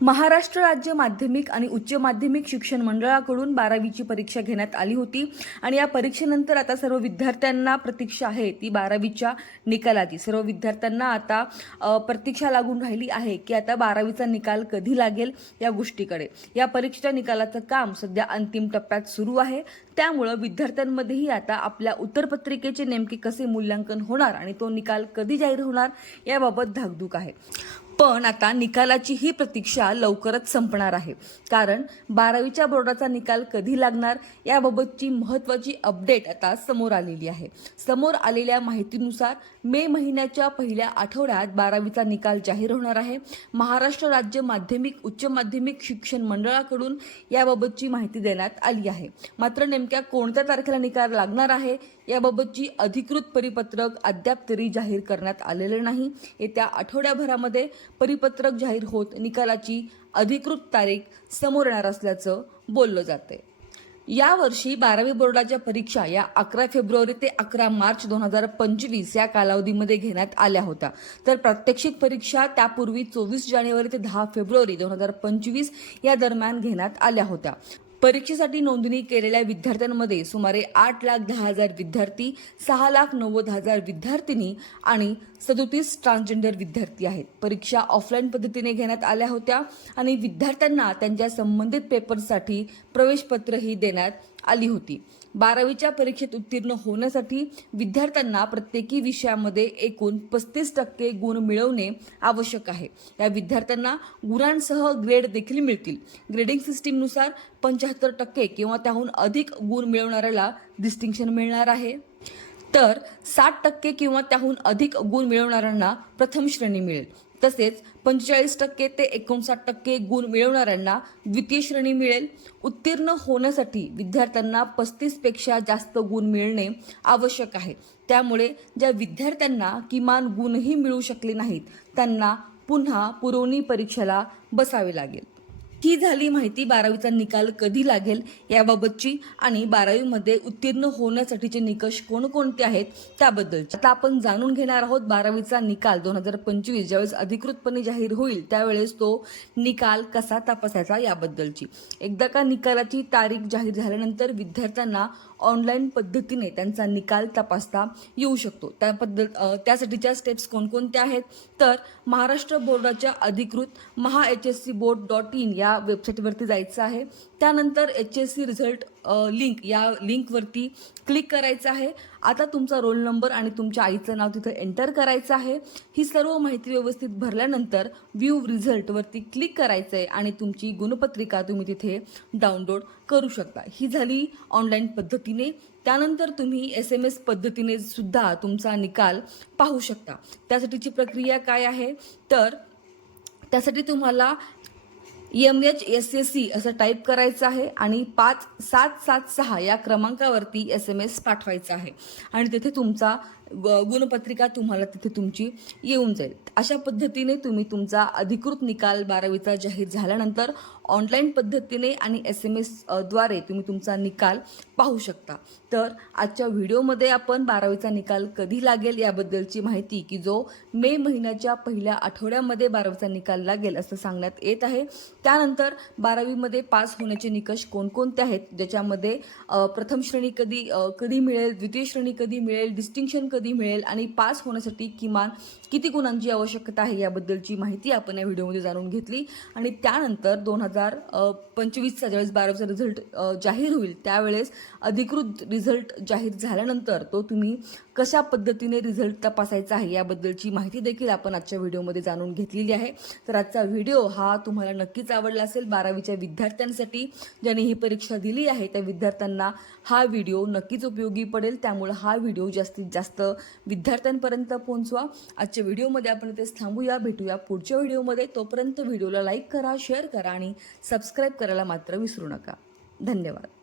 महाराष्ट्र राज्य माध्यमिक आणि उच्च माध्यमिक शिक्षण मंडळाकडून बारावीची परीक्षा घेण्यात आली होती. आणि या परीक्षेनंतर आता सर्व विद्यार्थ्यांना प्रतीक्षा आहे. ती बारावीच्या निकालाची. सर्व विद्यार्थ्यांना आता प्रतीक्षा लागून राहिली आहे की आता बारावीचा निकाल कधी लागेल या गोष्टीकडे. या परीक्षेच्या निकालाचं काम सध्या अंतिम टप्प्यात सुरू आहे. त्यामुळं विद्यार्थ्यांमध्येही आता आपल्या उत्तरपत्रिकेचे नेमके कसे मूल्यांकन होणार आणि तो निकाल कधी जाहीर होणार याबाबत धाकधूक आहे. पण आता निकालाची ही प्रतीक्षा लवकरच संपणार आहे. कारण बारावीच्या बोर्डाचा निकाल कधी लागणार याबाबतची महत्त्वाची अपडेट आता समोर आलेली आहे. समोर आलेल्या माहितीनुसार मे महिन्याच्या पहिल्या आठवड्यात बारावीचा निकाल जाहीर होणार आहे. महाराष्ट्र राज्य माध्यमिक उच्च माध्यमिक शिक्षण मंडळाकडून याबाबतची माहिती देण्यात आली आहे. मात्र नेमक्या कोणत्या तारखेला निकाल लागणार आहे याबाबतची अधिकृत परिपत्रक अद्याप तरी जाहीर करण्यात आलेले नाही. येत्या आठवड्याभरामध्ये परिपत्रक जाहीर होत निकालाची अधिकृत तारीख समोर येणार असल्याचं बोललं जाते यावर्षी बारावी बोर्डाच्या परीक्षा या अकरा फेब्रुवारी ते अकरा मार्च दोन हजार पंचवीस या कालावधीमध्ये घेण्यात आल्या होत्या. तर प्रात्यक्षिक परीक्षा त्यापूर्वी चोवीस जानेवारी ते दहा फेब्रुवारी दोन हजार पंचवीस या दरम्यान घेण्यात आल्या होत्या. परीक्षेसाठी नोंदणी केलेल्या विद्यार्थ्यांमध्ये सुमारे आठ लाख दहा हजार विद्यार्थी सहा लाख नव्वद हजार विद्यार्थिनी आणि सदोतीस ट्रान्सजेंडर विद्यार्थी आहेत. परीक्षा ऑफलाईन पद्धतीने घेण्यात आल्या होत्या आणि विद्यार्थ्यांना त्यांच्या संबंधित पेपर्ससाठी प्रवेशपत्रही देण्यात आली होती. बारावीच्या परीक्षेत उत्तीर्ण होण्यासाठी विद्यार्थ्यांना प्रत्येकी विषयामध्ये एकूण पस्तीस टक्के गुण मिळवणे आवश्यक आहे. या विद्यार्थ्यांना गुणांसह ग्रेड देखील मिळतील. ग्रेडिंग सिस्टीमनुसार पंच्याहत्तर टक्के किंवा त्याहून अधिक गुण मिळवणाऱ्याला डिस्टिंक्शन मिळणार आहे. तर साठ टक्के किंवा त्याहून अधिक गुण मिळवणाऱ्यांना प्रथम श्रेणी मिळेल. तसेच पंचेचाळीस टक्के ते एकोणसाठ टक्के गुण मिळवणाऱ्यांना द्वितीय श्रेणी मिळेल. उत्तीर्ण होण्यासाठी विद्यार्थ्यांना पस्तीसपेक्षा जास्त गुण मिळणे आवश्यक आहे. त्यामुळे ज्या विद्यार्थ्यांना किमान गुणही मिळू शकले नाहीत त्यांना पुन्हा पुरवणी परीक्षेला बसावे लागेल. ही झाली माहिती बारावीचा निकाल कधी लागेल याबाबतची आणि बारावीमध्ये उत्तीर्ण होण्यासाठीचे निकष कोणकोणते आहेत त्याबद्दलची. आता आपण जाणून घेणार आहोत बारावीचा निकाल दोन हजार पंचवीस ज्यावेळेस अधिकृतपणे जाहीर होईल त्यावेळेस तो निकाल कसा तपासायचा याबद्दलची. एकदा का निकालाची तारीख जाहीर झाल्यानंतर विद्यार्थ्यांना ऑनलाईन पद्धतीने त्यांचा निकाल तपासता येऊ शकतो. त्या पद्धत त्यासाठीच्या स्टेप्स कोणकोणत्या आहेत? तर महाराष्ट्र बोर्डाच्या अधिकृत Maha H S C board dot in या या वेबसाईटवरती जायचं आहे. त्यानंतर H S C result link या लिंकवरती क्लिक करायचं आहे. आता तुमचा रोल नंबर आणि तुमच्या आईचं नाव तिथं एंटर करायचं आहे. ही सर्व माहिती व्यवस्थित भरल्यानंतर व्ह्यू रिझल्टवरती क्लिक करायचं आहे आणि तुमची गुणपत्रिका तुम्ही तिथे डाउनलोड करू शकता. ही झाली ऑनलाईन पद्धतीने. त्यानंतर तुम्ही एस एम एस पद्धतीने सुद्धा तुमचा निकाल पाहू शकता. त्यासाठीची प्रक्रिया काय आहे? तर त्यासाठी तुम्हाला M H S S C असं टाईप करायचं आहे आणि पाच सात सात सहा या क्रमांकावरती एस एम एस पाठवायचा आहे. आणि तिथे तुमचा ग- गुणपत्रिका तुम्हाला तिथे तुमची येऊन जाईल. अशा पद्धतीने तुम्ही तुमचा अधिकृत निकाल बारावीचा जाहीर झाल्यानंतर ऑनलाईन पद्धतीने आणि एस एम एसद्वारे तुम्ही तुमचा निकाल पाहू शकता. तर आजच्या व्हिडिओमध्ये आपण बारावीचा निकाल कधी लागेल याबद्दलची माहिती की जो मे महिन्याच्या पहिल्या आठवड्यामध्ये बारावीचा निकाल लागेल असं सांगण्यात येत आहे. त्यानंतर बारावीमध्ये पास होण्याचे निकष कोणकोणते आहेत? ज्याच्यामध्ये प्रथम श्रेणी कधी कधी मिळेल? द्वितीय श्रेणी कधी मिळेल? डिस्टिंक्शन कधी मिळेल आणि पास होण्यासाठी किमान किती गुणांची आवश्यकता आहे याबद्दलची माहिती आपण या व्हिडिओमध्ये जाणून घेतली. आणि त्यानंतर दोन हजार पंचवीसचा ज्यावेळेस बारावीचा रिझल्ट जाहीर होईल त्यावेळेस अधिकृत रिझल्ट जाहीर झाल्यानंतर तो तुम्ही कशा पद्धतीने रिझल्ट तपासायचा आहे याबद्दलची माहिती देखील आपण आजच्या व्हिडिओमध्ये जाणून घेतलेली आहे. तर आजचा व्हिडिओ हा तुम्हाला नक्कीच आवडला असेल बारावीच्या विद्यार्थ्यांसाठी. ज्यांनी ही परीक्षा दिली आहे त्या विद्यार्थ्यांना हा व्हिडिओ नक्कीच उपयोगी पडेल. त्यामुळे हा व्हिडिओ जास्तीत जास्त विद्यार्थ्यांपर्यंत पोहोचवा. आजच्या व्हिडिओमध्ये आपण इथेच थांबूया. भेटूया पुढच्या व्हिडिओमध्ये. तोपर्यंत व्हिडिओला लाईक करा शेअर करा आणि सबस्क्राईब करायला मात्र विसरू नका. धन्यवाद.